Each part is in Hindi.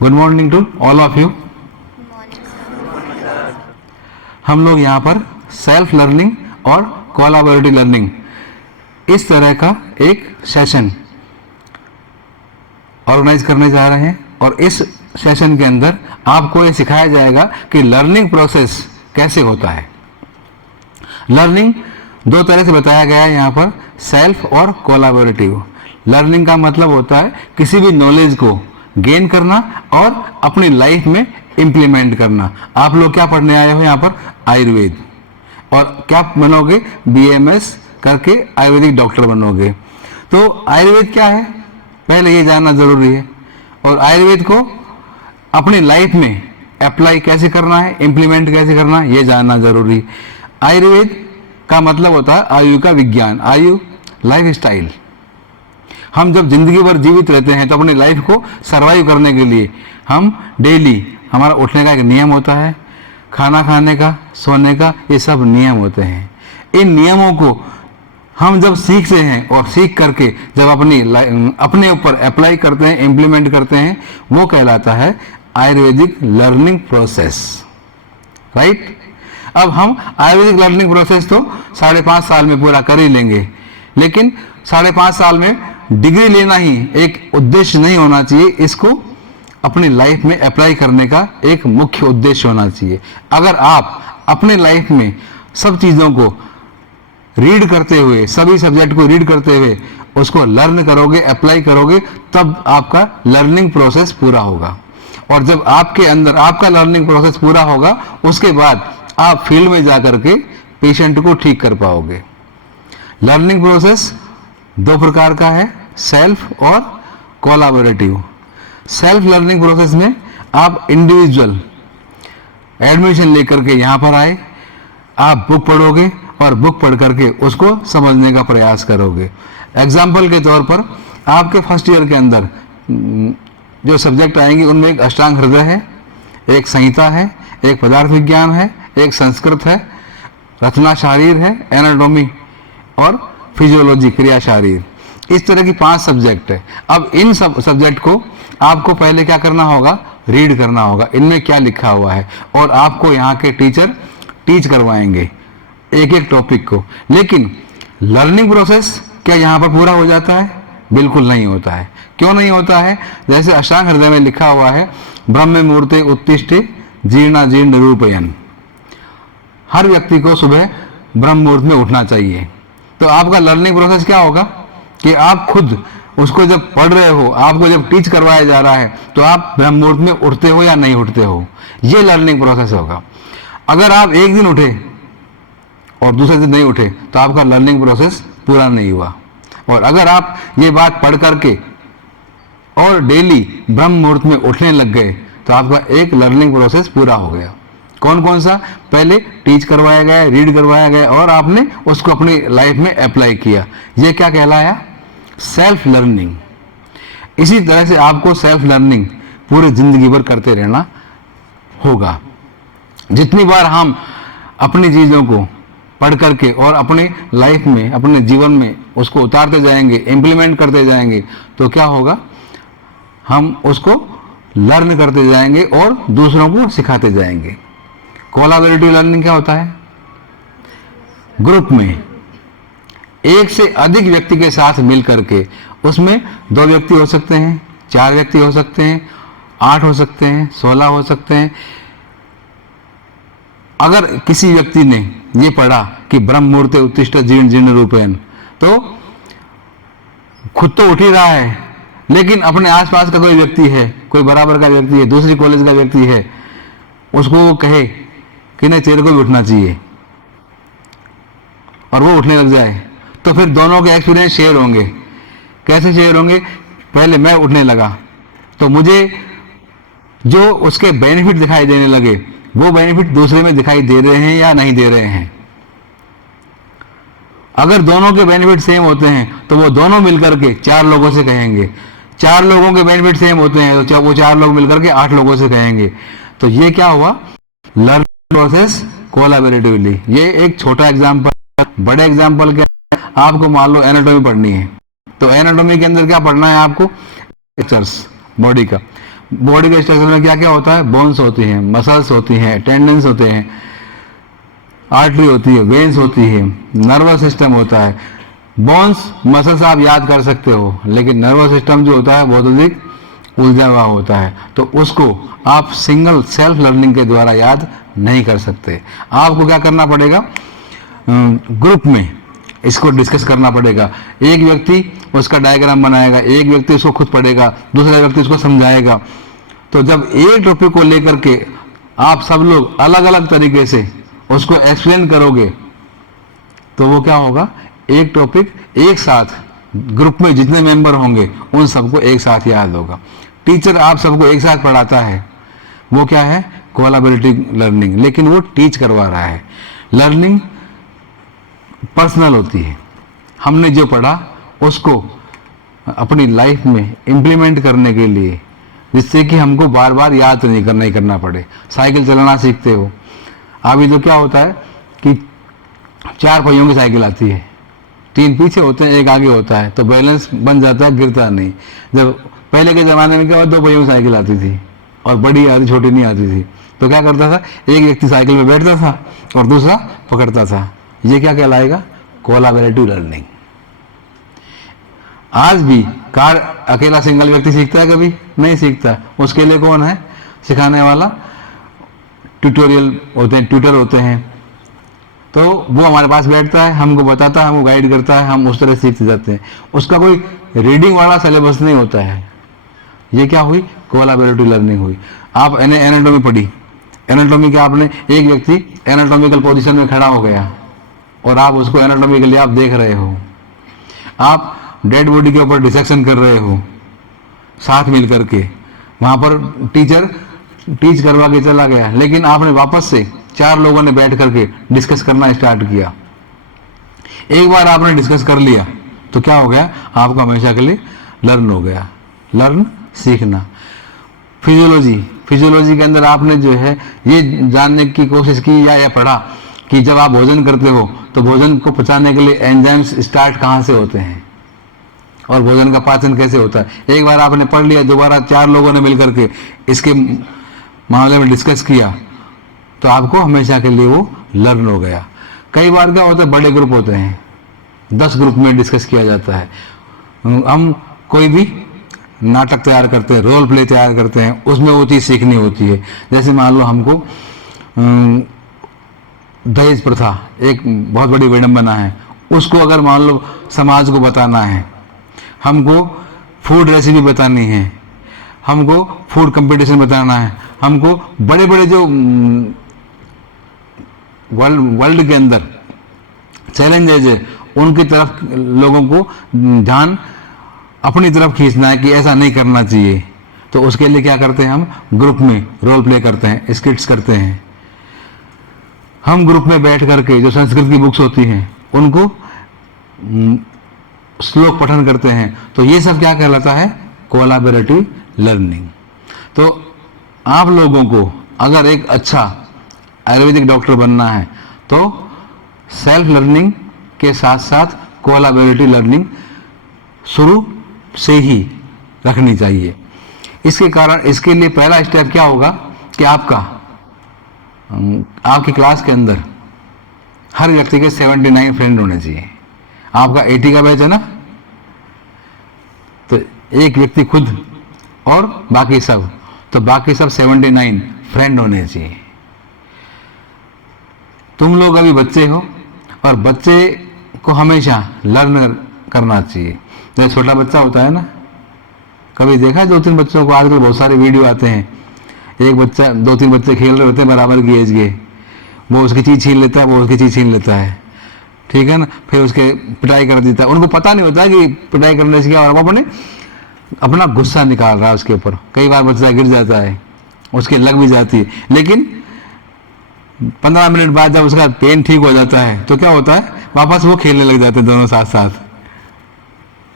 Good morning to all of you. हम लोग यहाँ पर सेल्फ लर्निंग और कोलैबोरेटिव लर्निंग इस तरह का एक सेशन ऑर्गेनाइज करने जा रहे हैं और इस सेशन के अंदर आपको ये सिखाया जाएगा कि लर्निंग प्रोसेस कैसे होता है। लर्निंग दो तरह से बताया गया है यहाँ पर, सेल्फ और कोलैबोरेटिव। लर्निंग का मतलब होता है किसी भी नॉलेज को गेन करना और अपनी लाइफ में इम्प्लीमेंट करना। आप लोग क्या पढ़ने आए हो यहाँ पर? आयुर्वेद। और क्या बनोगे? बीएमएस करके आयुर्वेदिक डॉक्टर बनोगे। तो आयुर्वेद क्या है पहले ये जानना जरूरी है, और आयुर्वेद को अपनी लाइफ में अप्लाई कैसे करना है, इम्प्लीमेंट कैसे करना है, ये जानना जरूरी है। आयुर्वेद का मतलब होता है आयु का विज्ञान, आयु लाइफ स्टाइल। हम जब जिंदगी भर जीवित रहते हैं तो अपनी लाइफ को सरवाइव करने के लिए हम डेली, हमारा उठने का एक नियम होता है, खाना खाने का, सोने का, ये सब नियम होते हैं। इन नियमों को हम जब सीखते हैं और सीख करके जब अपने ऊपर अप्लाई करते हैं, इम्प्लीमेंट करते हैं, वो कहलाता है आयुर्वेदिक लर्निंग प्रोसेस, राइट। अब हम आयुर्वेदिक लर्निंग प्रोसेस तो 5.5 साल में पूरा कर ही लेंगे, लेकिन 5.5 साल में डिग्री लेना ही एक उद्देश्य नहीं होना चाहिए। इसको अपनी लाइफ में अप्लाई करने का एक मुख्य उद्देश्य होना चाहिए। अगर आप अपने लाइफ में सब चीज़ों को रीड करते हुए, सभी सब्जेक्ट को रीड करते हुए उसको लर्न करोगे, अप्लाई करोगे, तब आपका लर्निंग प्रोसेस पूरा होगा। और जब आपके अंदर आपका लर्निंग प्रोसेस पूरा होगा, उसके बाद आप फील्ड में जा करके पेशेंट को ठीक कर पाओगे। लर्निंग प्रोसेस दो प्रकार का है, सेल्फ और कोलैबोरेटिव। सेल्फ लर्निंग प्रोसेस में आप इंडिविजुअल एडमिशन लेकर के यहाँ पर आए, आप बुक पढ़ोगे और बुक पढ़ करके उसको समझने का प्रयास करोगे। एग्जाम्पल के तौर पर आपके फर्स्ट ईयर के अंदर जो सब्जेक्ट आएंगे उनमें एक अष्टांग हृदय है, एक संहिता है, एक पदार्थ विज्ञान है, एक संस्कृत है, रचना शारीर है, एनाटॉमी और फिजियोलॉजी क्रिया शारीर। इस तरह की 5 सब्जेक्ट है। अब इन सब सब्जेक्ट को आपको पहले क्या करना होगा? रीड करना होगा, इनमें क्या लिखा हुआ है, और आपको यहाँ के टीचर टीच करवाएंगे एक एक टॉपिक को। लेकिन लर्निंग प्रोसेस क्या यहाँ पर पूरा हो जाता है? बिल्कुल नहीं होता है। क्यों नहीं होता है? जैसे अष्टांग हृदय में लिखा हुआ है, ब्रह्म मुहूर्ते उत्तिष्ठे जीर्णा जीर्ण रूपयन। हर व्यक्ति को सुबह ब्रह्म मुहूर्त में उठना चाहिए। तो आपका लर्निंग प्रोसेस क्या होगा कि आप खुद उसको जब पढ़ रहे हो, आपको जब टीच करवाया जा रहा है, तो आप ब्रह्म मुहूर्त में उठते हो या नहीं उठते हो, ये लर्निंग प्रोसेस होगा। अगर आप एक दिन उठे और दूसरे दिन नहीं उठे तो आपका लर्निंग प्रोसेस पूरा नहीं हुआ। और अगर आप ये बात पढ़ करके और डेली ब्रह्म मुहूर्त में उठने लग गए तो आपका एक लर्निंग प्रोसेस पूरा हो गया। कौन कौन सा? पहले टीच करवाया गया, रीड करवाया गया, और आपने उसको अपनी लाइफ में अप्लाई किया। ये क्या कहलाया? Self learning. इसी तरह से आपको सेल्फ लर्निंग पूरी जिंदगी भर करते रहना होगा। जितनी बार हम अपनी चीज़ों को पढ़ करके और अपनी लाइफ में, अपने जीवन में उसको उतारते जाएंगे, इम्प्लीमेंट करते जाएंगे, तो क्या होगा? हम उसको लर्न करते जाएंगे और दूसरों को सिखाते जाएंगे। कोलैबोरेटिव लर्निंग क्या होता है? ग्रुप में एक से अधिक व्यक्ति के साथ मिल करके, उसमें 2 व्यक्ति हो सकते हैं, 4 व्यक्ति हो सकते हैं, 8 हो सकते हैं, 16 हो सकते हैं। अगर किसी व्यक्ति ने ये पढ़ा कि ब्रह्म मुहूर्ते उत्तिष्ठ जीर्ण जीर्ण रूपयन, तो खुद तो उठ ही रहा है, लेकिन अपने आसपास का कोई व्यक्ति है, कोई बराबर का व्यक्ति है, दूसरी कॉलेज का व्यक्ति है, उसको वो कहे कि नहीं तेरे को भी उठना चाहिए, और वो उठने लग जाए, तो फिर दोनों के एक्सपीरियंस शेयर होंगे। कैसे शेयर होंगे? पहले मैं उठने लगा तो मुझे जो उसके बेनिफिट दिखाई देने लगे, वो बेनिफिट दूसरे में दिखाई दे रहे हैं या नहीं दे रहे हैं। अगर दोनों के बेनिफिट सेम होते हैं तो वो दोनों मिलकर के 4 लोगों से कहेंगे। 4 लोगों के बेनिफिट सेम होते हैं तो वो 4 लोग मिलकर के 8 लोगों से कहेंगे। तो ये क्या हुआ? Learning process collaboratively. ये एक छोटा एग्जांपल। बड़े एग्जांपल क्या? आपको मान लो एनाटॉमी पढ़नी है, तो एनाटॉमी के अंदर क्या पढ़ना है आपको? स्ट्रक्चर्स बॉडी का। बॉडी के स्ट्रक्चर में क्या क्या होता है, बोन्स होती हैं, मसल्स होती हैं, टेंडन्स होते हैं, आर्टरी होती है, वेन्स होती है, नर्वस सिस्टम होता है। बोन्स मसल्स आप याद कर सकते हो, लेकिन नर्वस सिस्टम जो होता है बहुत अधिक उलझा हुआ होता है, तो उसको आप सिंगल सेल्फ लर्निंग के द्वारा याद नहीं कर सकते। आपको क्या करना पड़ेगा, ग्रुप में इसको डिस्कस करना पड़ेगा। एक व्यक्ति उसका डायग्राम बनाएगा, एक व्यक्ति उसको खुद पढ़ेगा, दूसरा व्यक्ति उसको समझाएगा। तो जब एक टॉपिक को लेकर के आप सब लोग अलग अलग तरीके से उसको एक्सप्लेन करोगे तो वो क्या होगा, एक टॉपिक एक साथ ग्रुप में जितने मेंबर होंगे उन सबको एक साथ याद होगा। टीचर आप सबको एक साथ पढ़ाता है, वो क्या है, कोलैबोरेटिव लर्निंग, लेकिन वो टीच करवा रहा है। लर्निंग पर्सनल होती है, हमने जो पढ़ा उसको अपनी लाइफ में इम्प्लीमेंट करने के लिए, जिससे कि हमको बार बार याद नहीं करना पड़े। साइकिल चलाना सीखते हो, अभी तो क्या होता है कि 4 पहियों की साइकिल आती है, 3 पीछे होते हैं, 1 आगे होता है, तो बैलेंस बन जाता है, गिरता नहीं। जब पहले के ज़माने में क्या हुआ, 2 पहियों की साइकिल आती थी और बड़ी आती, छोटी नहीं आती थी, तो क्या करता था, एक व्यक्ति साइकिल में बैठता था और दूसरा पकड़ता था। ये क्या कहलाएगा, कोलैबोरेटिव लर्निंग। आज भी कार अकेला सिंगल व्यक्ति सीखता है, कभी नहीं सीखता। उसके लिए कौन है सिखाने वाला, ट्यूटोरियल होते हैं, ट्यूटर होते हैं, तो वो हमारे पास बैठता है, हमको बताता है, हमको गाइड करता है, हम उस तरह सीखते जाते हैं। उसका कोई रीडिंग वाला सिलेबस नहीं होता है। ये क्या हुई, कोलैबोरेटिव लर्निंग हुई। आप एनाटॉमी पढ़ी, एनाटॉमी के आपने एक व्यक्ति एनाटॉमिकल पोजीशन में खड़ा हो गया और आप उसको एनाटॉमिकली आप देख रहे हो, आप डेड बॉडी के ऊपर डिसेक्शन कर रहे हो साथ मिल करके, वहां पर टीचर टीच करवा के चला गया, लेकिन आपने वापस से 4 लोगों ने बैठ करके डिस्कस करना स्टार्ट किया। एक बार आपने डिस्कस कर लिया तो क्या हो गया, आपका हमेशा के लिए लर्न हो गया। लर्न सीखना। फिजियोलॉजी के अंदर आपने जो है ये जानने की कोशिश की या पढ़ा कि जब आप भोजन करते हो तो भोजन को पचाने के लिए एंजाइम्स स्टार्ट कहाँ से होते हैं और भोजन का पाचन कैसे होता है। एक बार आपने पढ़ लिया, दोबारा 4 लोगों ने मिलकर के इसके मामले में डिस्कस किया तो आपको हमेशा के लिए वो लर्न हो गया। कई बार क्या होता है, बड़े ग्रुप होते हैं, 10 ग्रुप में डिस्कस किया जाता है। हम कोई भी नाटक तैयार करते हैं, रोल प्ले तैयार करते हैं, उसमें वो चीज़ सीखनी होती है। जैसे मान लो हमको दहेज प्रथा एक बहुत बड़ी विडंबना है, उसको अगर मान लो समाज को बताना है, हमको फूड रेसिपी बतानी है, हमको फूड कंपटीशन बताना है, हमको बड़े बड़े जो वर्ल्ड के अंदर चैलेंजेज है उनकी तरफ लोगों को ध्यान अपनी तरफ खींचना है कि ऐसा नहीं करना चाहिए। तो उसके लिए क्या करते हैं, हम ग्रुप में रोल प्ले करते हैं, स्किट्स करते हैं। हम ग्रुप में बैठ करके जो संस्कृत की बुक्स होती हैं उनको श्लोक पठन करते हैं। तो ये सब क्या कहलाता है, कोलैबोरेटिव लर्निंग। तो आप लोगों को अगर एक अच्छा आयुर्वेदिक डॉक्टर बनना है तो सेल्फ लर्निंग के साथ साथ कोलैबोरेटिव लर्निंग शुरू से ही रखनी चाहिए। इसके कारण इसके लिए पहला स्टेप क्या होगा कि आपकी क्लास के अंदर हर व्यक्ति के 79 फ्रेंड होने चाहिए। आपका 80 का बैच है ना, तो एक व्यक्ति खुद और बाकी सब, तो बाकी सब 79 फ्रेंड होने चाहिए। तुम लोग अभी बच्चे हो और बच्चे को हमेशा लर्न करना चाहिए। जैसे छोटा बच्चा होता है ना, कभी देखा 2-3 बच्चों को, आजकल बहुत सारे वीडियो आते हैं, एक बच्चा 2-3 बच्चे खेल रहे होते हैं बराबर की एज के, वो उसकी चीज़ छीन लेता है, वो उसकी चीज़ छीन लेता है, ठीक है ना, फिर उसके पिटाई कर देता है। उनको पता नहीं होता है कि पिटाई करने से क्या, और वो अपना गुस्सा निकाल रहा है उसके ऊपर। कई बार बच्चा गिर जाता है, उसके लग भी जाती है, लेकिन 15 मिनट बाद जब उसका पेन ठीक हो जाता है तो क्या होता है, वापस वो खेलने लग जाते हैं दोनों साथ साथ।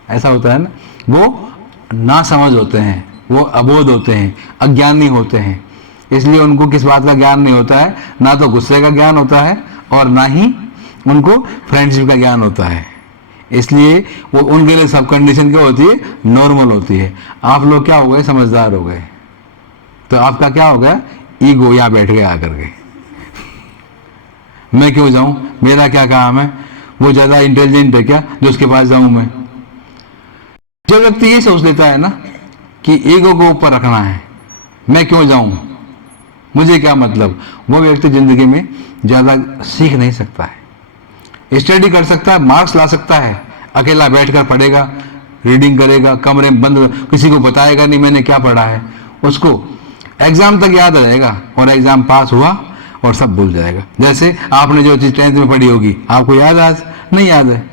ऐसा होता है ना, वो ना समझ होते हैं, वो अबोध होते हैं, अज्ञानी होते हैं, इसलिए उनको किस बात का ज्ञान नहीं होता है, ना तो गुस्से का ज्ञान होता है और ना ही उनको फ्रेंडशिप का ज्ञान होता है। इसलिए वो उनके लिए सब कंडीशन क्या होती है, नॉर्मल होती है। आप लोग क्या हो गए, समझदार हो गए, तो आपका क्या हो गया, ईगो यहाँ बैठ गया आकर के, मैं क्यों जाऊं, मेरा क्या काम है, वो ज्यादा इंटेलिजेंट है क्या जो उसके पास जाऊं मैं। जो व्यक्ति ये सोच लेता है ना कि ईगो को ऊपर रखना है, मैं क्यों जाऊं, मुझे क्या मतलब, वो व्यक्ति जिंदगी में ज्यादा सीख नहीं सकता है। स्टडी कर सकता है, मार्क्स ला सकता है, अकेला बैठकर पढ़ेगा, रीडिंग करेगा, कमरे में बंद, किसी को बताएगा नहीं मैंने क्या पढ़ा है, उसको एग्जाम तक याद रहेगा और एग्जाम पास हुआ और सब भूल जाएगा। जैसे आपने जो चीज 10th में पढ़ी होगी आपको याद, आज नहीं याद है।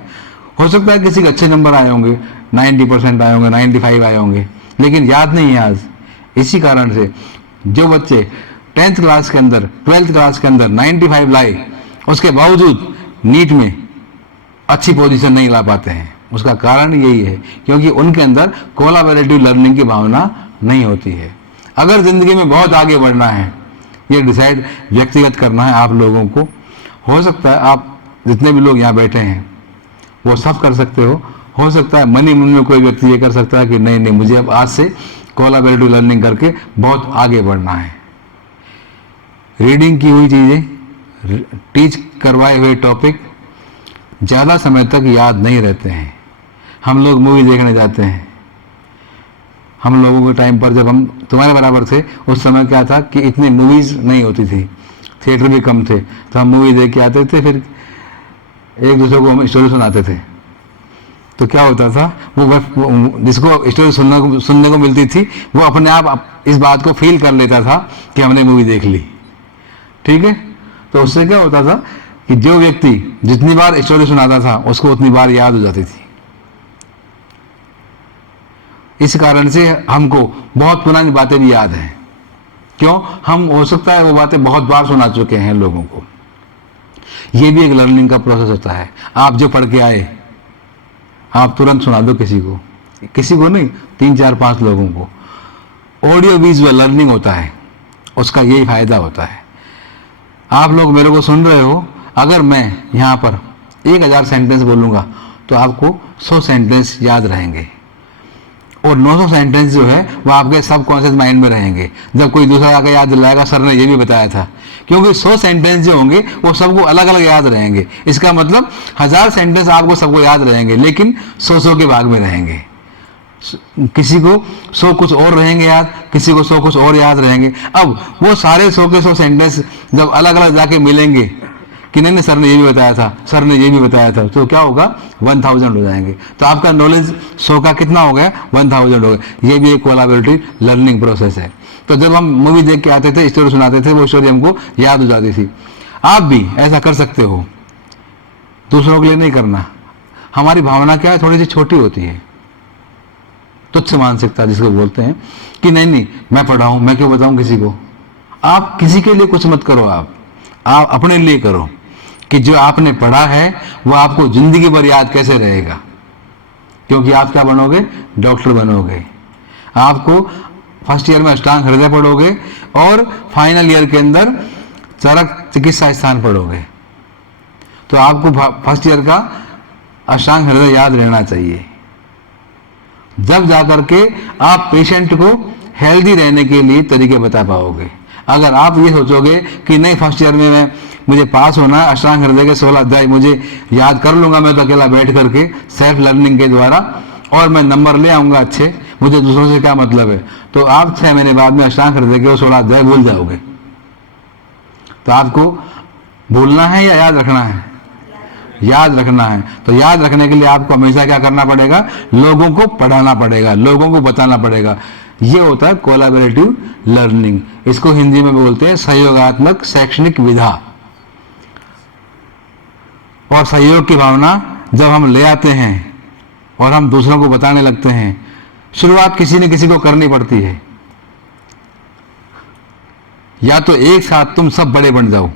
हो सकता है किसी के अच्छे नंबर आए होंगे, 90% आए होंगे, 95 आए होंगे, लेकिन याद नहीं है आज। इसी कारण से जो बच्चे 10th क्लास के अंदर, 12th क्लास के अंदर 95 लाए, उसके बावजूद नीट में अच्छी पोजीशन नहीं ला पाते हैं, उसका कारण यही है क्योंकि उनके अंदर कोलैबोरेटिव लर्निंग की भावना नहीं होती है। अगर जिंदगी में बहुत आगे बढ़ना है, ये डिसाइड व्यक्तिगत करना है आप लोगों को। हो सकता है आप जितने भी लोग यहाँ बैठे हैं वो सब कर सकते हो सकता है मन ही मन में कोई व्यक्ति ये कर सकता है कि नहीं नहीं मुझे अब आज से कोलैबोरेटिव लर्निंग करके बहुत आगे बढ़ना है। रीडिंग की हुई चीज़ें, टीच करवाए हुए टॉपिक ज़्यादा समय तक याद नहीं रहते हैं। हम लोग मूवी देखने जाते हैं, हम लोगों के टाइम पर जब हम तुम्हारे बराबर थे उस समय क्या था कि इतनी मूवीज़ नहीं होती थी, थिएटर भी कम थे, तो हम मूवी देख के आते थे, फिर एक दूसरे को हम स्टोरी सुनाते थे। तो क्या होता था, वो जिसको स्टोरी सुनने को मिलती थी वो अपने आप इस बात को फील कर लेता था कि हमने मूवी देख ली। ठीक है, तो उससे क्या होता था कि जो व्यक्ति जितनी बार स्टोरी सुनाता था उसको उतनी बार याद हो जाती थी। इस कारण से हमको बहुत पुरानी बातें भी याद हैं। क्यों, हम हो सकता है वो बातें बहुत बार सुना चुके हैं लोगों को। ये भी एक लर्निंग का प्रोसेस होता है। आप जो पढ़ के आए आप तुरंत सुना दो किसी को नहीं, 3 4 5 लोगों को। ऑडियो विजुअल लर्निंग होता है, उसका यही फायदा होता है। आप लोग मेरे को सुन रहे हो, अगर मैं यहाँ पर 1000 सेंटेंस बोलूँगा तो आपको 100 सेंटेंस याद रहेंगे और 900 सेंटेंस जो है वो आपके सब कॉन्शियस माइंड में रहेंगे। जब कोई दूसरा आकर याद दिलाएगा सर ने ये भी बताया था, क्योंकि 100 सेंटेंस जो होंगे वो सबको अलग अलग याद रहेंगे। इसका मतलब 1000 सेंटेंस आपको सबको याद रहेंगे, लेकिन 100 के भाग में रहेंगे। किसी को 100 कुछ और रहेंगे याद, किसी को 100 कुछ और याद रहेंगे। अब वो सारे 100 के 100 सेंटेंस जब अलग अलग जाके मिलेंगे कि नहीं सर ने ये भी बताया था, सर ने ये भी बताया था, तो क्या होगा, 1000 हो जाएंगे। तो आपका नॉलेज 100 का कितना हो गया, 1000 हो गया। ये भी एक कोलैबोरेटिव लर्निंग प्रोसेस है। तो जब हम मूवी देख के आते थे, स्टोरी सुनाते थे, वो स्टोरी हमको याद हो जाती थी। आप भी ऐसा कर सकते हो, दूसरों के लिए नहीं करना। हमारी भावना क्या है, थोड़ी सी छोटी होती है, तुच्छ मानसिकता जिसको बोलते हैं कि नहीं नहीं मैं पढ़ा हूं, मैं क्यों बताऊं किसी को। आप किसी के लिए कुछ मत करो, आप अपने लिए करो कि जो आपने पढ़ा है वो आपको जिंदगी भर याद कैसे रहेगा। क्योंकि आप क्या बनोगे, डॉक्टर बनोगे। आपको फर्स्ट ईयर में अष्टांग हृदय पढ़ोगे और फाइनल ईयर के अंदर चरक चिकित्सा स्थान पढ़ोगे। तो आपको फर्स्ट ईयर का अष्टांग हृदय याद रहना चाहिए। जब जाकर के आप पेशेंट को हेल्दी रहने के लिए तरीके बता पाओगे। अगर आप ये सोचोगे कि नहीं फर्स्ट ईयर में मुझे पास होना है, अष्टांग हृदय के 16 अध्याय मुझे याद कर लूंगा मैं तो अकेला बैठ करके सेल्फ लर्निंग के द्वारा, और मैं नंबर ले आऊंगा अच्छे, मुझे दूसरों से क्या मतलब है, तो आप 6 महीने बाद में अष्टांग हृदय के 16 अध्याय भूल जाओगे। तो आपको भूलना है या याद रखना है, याद रखना है। तो याद रखने के लिए आपको हमेशा क्या करना पड़ेगा, लोगों को पढ़ाना पड़ेगा, लोगों को बताना पड़ेगा। ये होता है कोलैबोरेटिव लर्निंग। इसको हिंदी में बोलते हैं सहयोगात्मक शैक्षणिक विधा। और सहयोग की भावना जब हम ले आते हैं और हम दूसरों को बताने लगते हैं, शुरुआत किसी न किसी को करनी पड़ती है। या तो एक साथ तुम सब बड़े बन जाओ,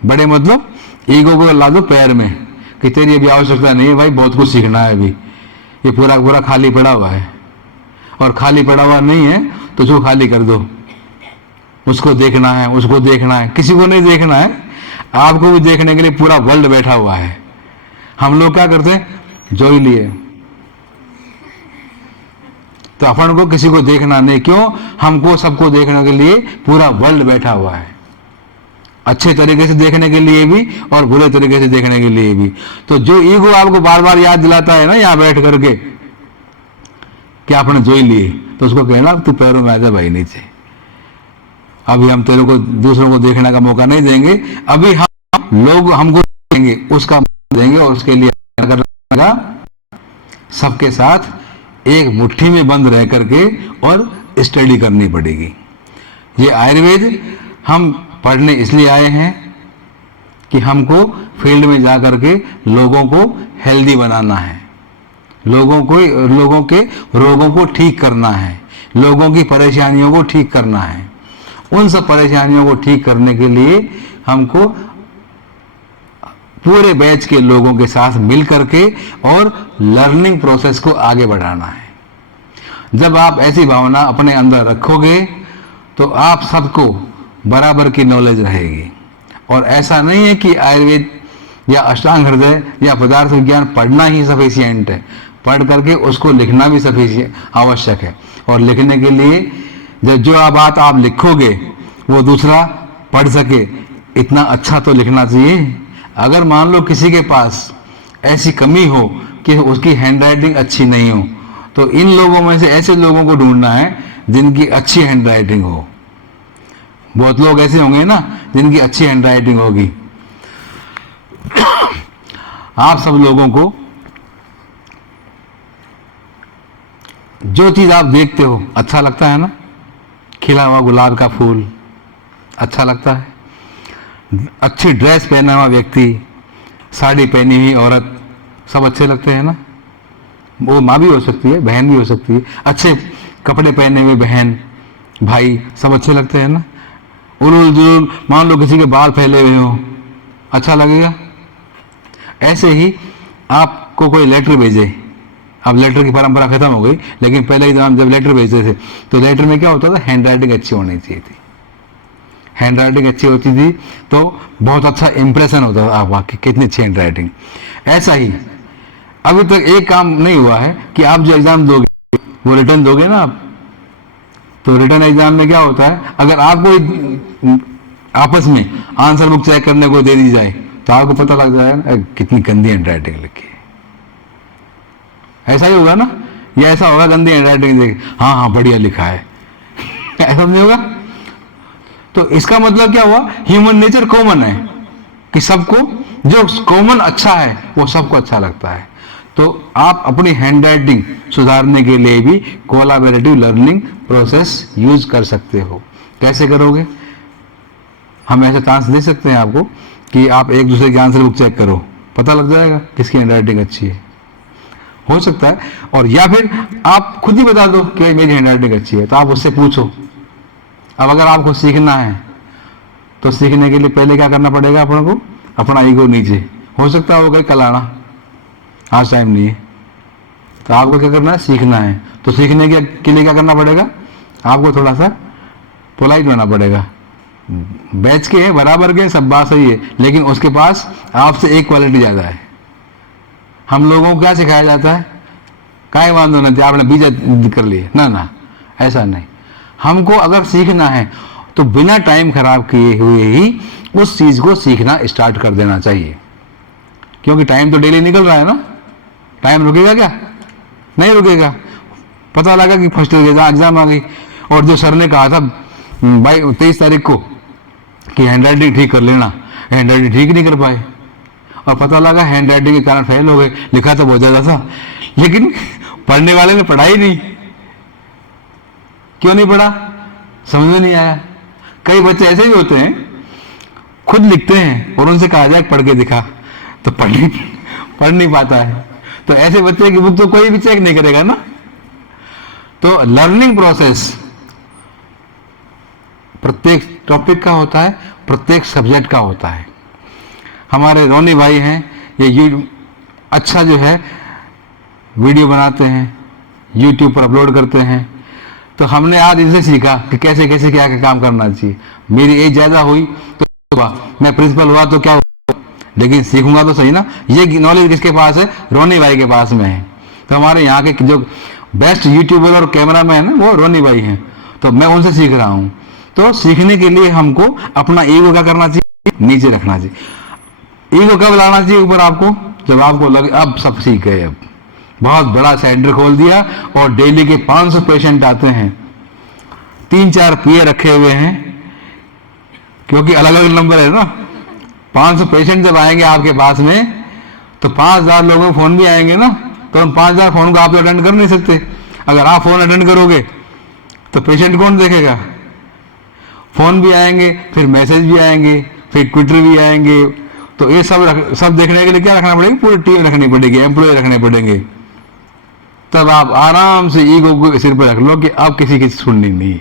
बड़े मतलब ईगो को ला दो पैर में कि तेरी अभी आवश्यकता नहीं है भाई, बहुत कुछ सीखना है अभी, ये पूरा पूरा खाली पड़ा हुआ है। और खाली पड़ा हुआ नहीं है तो जो खाली कर दो, उसको देखना है, उसको देखना है, किसी को नहीं देखना है, आपको भी देखने के लिए पूरा वर्ल्ड बैठा हुआ है। हम लोग क्या करते हैं, जो ही लिए तो अपन को किसी को देखना नहीं, क्यों? हमको सबको देखने के लिए पूरा वर्ल्ड बैठा हुआ है, अच्छे तरीके से देखने के लिए भी और बुरे तरीके से देखने के लिए भी। तो जो ईगो आपको बार बार याद दिलाता है ना यहाँ बैठ करके कि आपने जो ही लिए, तो उसको कहना तू पैरों में आ जा भाई नीचे, अभी हम तेरे को दूसरों को देखने का मौका नहीं देंगे, अभी हम लोग हमको देंगे, उसका देंगे, और उसके लिए करना सबके साथ एक मुट्ठी में बंद रह करके और स्टडी करनी पड़ेगी। ये आयुर्वेद हम पढ़ने इसलिए आए हैं कि हमको फील्ड में जा करके लोगों को हेल्दी बनाना है, लोगों के रोगों को ठीक करना है, लोगों की परेशानियों को ठीक करना है। उन सब परेशानियों को ठीक करने के लिए हमको पूरे बैच के लोगों के साथ मिल करके और लर्निंग प्रोसेस को आगे बढ़ाना है। जब आप ऐसी भावना अपने अंदर रखोगे तो आप सबको बराबर की नॉलेज रहेगी। और ऐसा नहीं है कि आयुर्वेद या अष्टांग हृदय या पदार्थ विज्ञान पढ़ना ही सफिशिएंट है, पढ़ करके उसको लिखना भी सफिशिएंट आवश्यक है। और लिखने के लिए जो बात आप लिखोगे वो दूसरा पढ़ सके, इतना अच्छा तो लिखना चाहिए। अगर मान लो किसी के पास ऐसी कमी हो कि उसकी हैंडराइटिंग अच्छी नहीं हो, तो इन लोगों में से ऐसे लोगों को ढूंढना है जिनकी अच्छी हैंडराइटिंग हो। बहुत लोग ऐसे होंगे ना जिनकी अच्छी हैंडराइटिंग होगी। आप सब लोगों को जो चीज आप देखते हो अच्छा लगता है ना, खिला हुआ गुलाब का फूल अच्छा लगता है, अच्छी ड्रेस पहना हुआ व्यक्ति, साड़ी पहनी हुई औरत, सब अच्छे लगते हैं ना। वो माँ भी हो सकती है, बहन भी हो सकती है, अच्छे कपड़े पहने हुए बहन भाई सब अच्छे लगते हैं ना। उलूल जुलूल मान लो किसी के बाल फैले हुए हो, अच्छा लगेगा। ऐसे ही आपको कोई लेटर भेजे, अब लेटर की परंपरा खत्म हो गई, लेकिन पहले ही जब लेटर भेजते थे तो लेटर में क्या होता था, हैंड राइटिंग अच्छी होनी चाहिए थी। हैंड राइटिंग अच्छी होती थी तो बहुत अच्छा इंप्रेशन होता था आपका कि कितनी अच्छी हैंड राइटिंग। ऐसा ही अभी तक एक काम नहीं हुआ है कि आप जो एग्जाम दोगे वो रिटर्न दोगे ना आप, तो रिटर्न एग्जाम में क्या होता है, अगर आपको आपस में आंसर बुक चेक करने को दे दी जाए तो आपको पता लग जाएगा कितनी गंदी हैंड राइटिंग लिखी है। ऐसा ही होगा ना, या ऐसा होगा गंदी हैंड राइटिंग देख हाँ हाँ बढ़िया लिखा है ऐसा नहीं होगा। तो इसका मतलब क्या हुआ, ह्यूमन नेचर कॉमन है कि सबको जो कॉमन अच्छा है वो सबको अच्छा लगता है। तो आप अपनी हैंड राइटिंग सुधारने के लिए भी कोलैबोरेटिव लर्निंग प्रोसेस यूज कर सकते हो। कैसे करोगे, हम ऐसा चांस दे सकते हैं आपको कि आप एक दूसरे की आंसर बुक चेक करो, पता लग जाएगा किसकी हैंड राइटिंग अच्छी है, हो सकता है। और या फिर आप खुद ही बता दो कि मेरी हैंड राइटिंग अच्छी है, तो आप उससे पूछो। अब अगर आपको सीखना है तो सीखने के लिए पहले क्या करना पड़ेगा, अपन को अपना ईगो नीचे, हो सकता है कल आना, आज टाइम नहीं है, तो आपको क्या करना है, सीखना है। तो सीखने के लिए क्या करना पड़ेगा, आपको थोड़ा सा पोलाइट होना पड़ेगा। बैच के हैं, बराबर के, सब बात सही है, लेकिन उसके पास आपसे एक क्वालिटी ज़्यादा है। हम लोगों को क्या सिखाया जाता है, काय बांधो नहीं आपने बीजा कर लिए ना, ना ऐसा नहीं। हमको अगर सीखना है तो बिना टाइम खराब किए हुए ही उस चीज को सीखना स्टार्ट कर देना चाहिए, क्योंकि टाइम तो डेली निकल रहा है ना। टाइम रुकेगा क्या, नहीं रुकेगा। पता लगा कि फर्स्ट एग्जाम आ गई और जो सर ने कहा था 23 तारीख को कि हैंड राइटिंग ठीक कर लेना, हैंड राइटिंग ठीक नहीं कर पाए और पता लगा हैंड राइटिंग के कारण फेल हो गए। लिखा तो बहुत ज्यादा था लेकिन पढ़ने वाले ने पढ़ा ही नहीं। क्यों नहीं पढ़ा, समझ में नहीं आया। कई बच्चे ऐसे भी होते हैं, खुद लिखते हैं और उनसे कहा जाए पढ़ के दिखा तो पढ़ नहीं पाता है। तो ऐसे बच्चे की बुक तो कोई भी चेक नहीं करेगा ना। तो लर्निंग प्रोसेस प्रत्येक टॉपिक का होता है, प्रत्येक सब्जेक्ट का होता है। हमारे रोनी भाई हैं, ये अच्छा जो है वीडियो बनाते हैं, यूट्यूब पर अपलोड करते हैं। तो हमने आज इनसे सीखा कि कैसे कैसे क्या क्या काम करना चाहिए। मेरी एज ज़्यादा हुई तो मैं प्रिंसिपल हुआ तो क्या हुआ, लेकिन सीखूंगा तो सही ना। ये नॉलेज किसके पास है, रोनी भाई के पास में है। तो हमारे यहाँ के जो बेस्ट यूट्यूबर और कैमरामैन वो रोनी भाई हैं, तो मैं उनसे सीख रहा हूँ। तो सीखने के लिए हमको अपना ईगो क्या करना चाहिए, नीचे रखना चाहिए। ईगो कब लाना चाहिए ऊपर आपको, जब आपको लगे अब सब सीख गए, अब बहुत बड़ा सेंटर खोल दिया और डेली के 500 पेशेंट आते हैं, 3-4 पीए रखे हुए हैं, क्योंकि अलग अलग नंबर है ना। 500 पेशेंट जब आएंगे आपके पास में तो 5000 लोगों को फोन भी आएंगे ना, तो उन 5000 फोन को आप अटेंड कर नहीं सकते। अगर आप फोन अटेंड करोगे तो पेशेंट कौन देखेगा, फोन भी आएंगे, फिर मैसेज भी आएंगे, फिर ट्विटर भी आएंगे, तो ये सब देखने के लिए क्या रखना पड़ेगी, पूरी टीम रखनी पड़ेगी, एम्प्लॉय रखने पड़ेंगे। तब आप आराम से ईगो को सिर पर रख लो कि अब किसी की सुननी नहीं,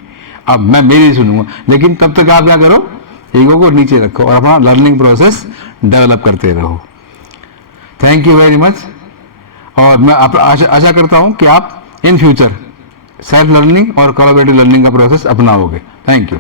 अब मैं मेरी सुनूंगा। लेकिन तब तक आप क्या करो, ईगो को नीचे रखो और अपना लर्निंग प्रोसेस डेवलप करते रहो। Thank you very much. और मैं आशा करता हूं कि आप इन फ्यूचर सेल्फ लर्निंग और कोलैबोरेटिव लर्निंग का प्रोसेस अपनाओगे। Thank you.